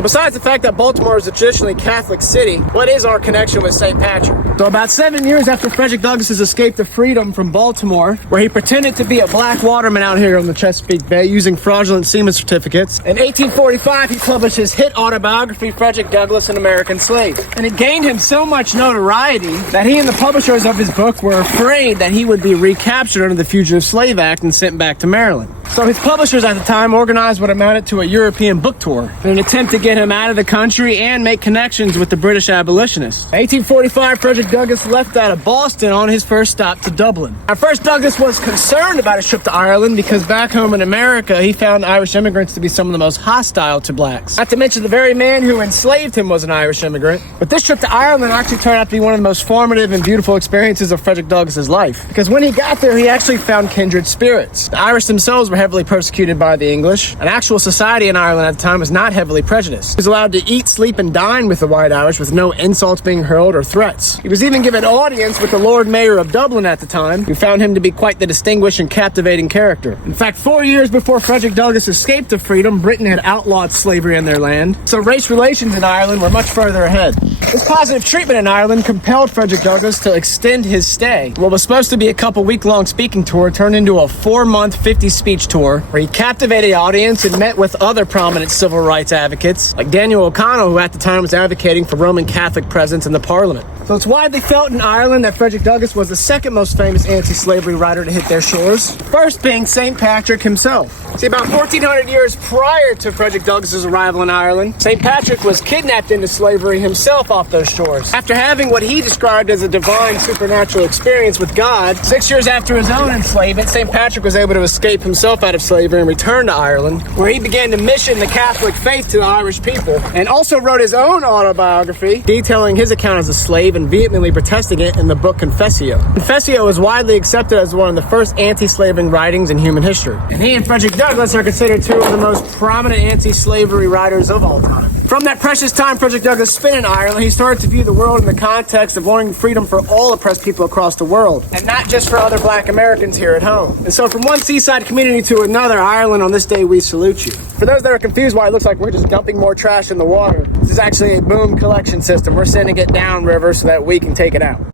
So besides the fact that Baltimore is a traditionally Catholic city, what is our connection with St. Patrick? So about 7 years after Frederick Douglass's escape to freedom from Baltimore, where he pretended to be a black waterman out here on the Chesapeake Bay using fraudulent seaman certificates, in 1845 he published his hit autobiography, Frederick Douglass, an American Slave. And it gained him so much notoriety that he and the publishers of his book were afraid that he would be recaptured under the Fugitive Slave Act and sent back to Maryland. So his publishers at the time organized what amounted to a European book tour in an attempt to get him out of the country and make connections with the British abolitionists. In 1845, Frederick Douglass left out of Boston on his first stop to Dublin. At first, Douglass was concerned about his trip to Ireland because back home in America, he found Irish immigrants to be some of the most hostile to blacks. Not to mention the very man who enslaved him was an Irish immigrant. But this trip to Ireland actually turned out to be one of the most formative and beautiful experiences of Frederick Douglass's life. Because when he got there, he actually found kindred spirits. The Irish themselves were heavily persecuted by the English. An actual society in Ireland at the time was not heavily prejudiced. He was allowed to eat, sleep, and dine with the white Irish with no insults being hurled or threats. He was even given audience with the Lord Mayor of Dublin at the time, who found him to be quite the distinguished and captivating character. In fact, 4 years before Frederick Douglass escaped to freedom, Britain had outlawed slavery in their land, so race relations in Ireland were much further ahead. This positive treatment in Ireland compelled Frederick Douglass to extend his stay. What was supposed to be a couple week-long speaking tour turned into a 4-month 50-speech tour where he captivated the audience and met with other prominent civil rights advocates like Daniel O'Connell, who at the time was advocating for Roman Catholic presence in the Parliament. So it's widely felt in Ireland that Frederick Douglass was the second most famous anti-slavery writer to hit their shores, first being St. Patrick himself. See, about 1,400 years prior to Frederick Douglass's arrival in Ireland, St. Patrick was kidnapped into slavery himself off those shores. After having what he described as a divine supernatural experience with God, 6 years after his own enslavement, St. Patrick was able to escape himself out of slavery and return to Ireland, where he began to mission the Catholic faith to the Irish people, and also wrote his own autobiography detailing his account as a slave and vehemently protesting it in the book Confessio. Confessio is widely accepted as one of the first anti-slavery writings in human history, and he and Frederick Douglass are considered two of the most prominent anti-slavery writers of all time. From that precious time Frederick Douglass spent in Ireland, he started to view the world in the context of wanting freedom for all oppressed people across the world, and not just for other black Americans here at home. And so from one seaside community to another, Ireland, on this day we salute you. For those that are confused why it looks like we're just dumping more trash in the water, this is actually a boom collection system. We're sending it downriver so that we can take it out.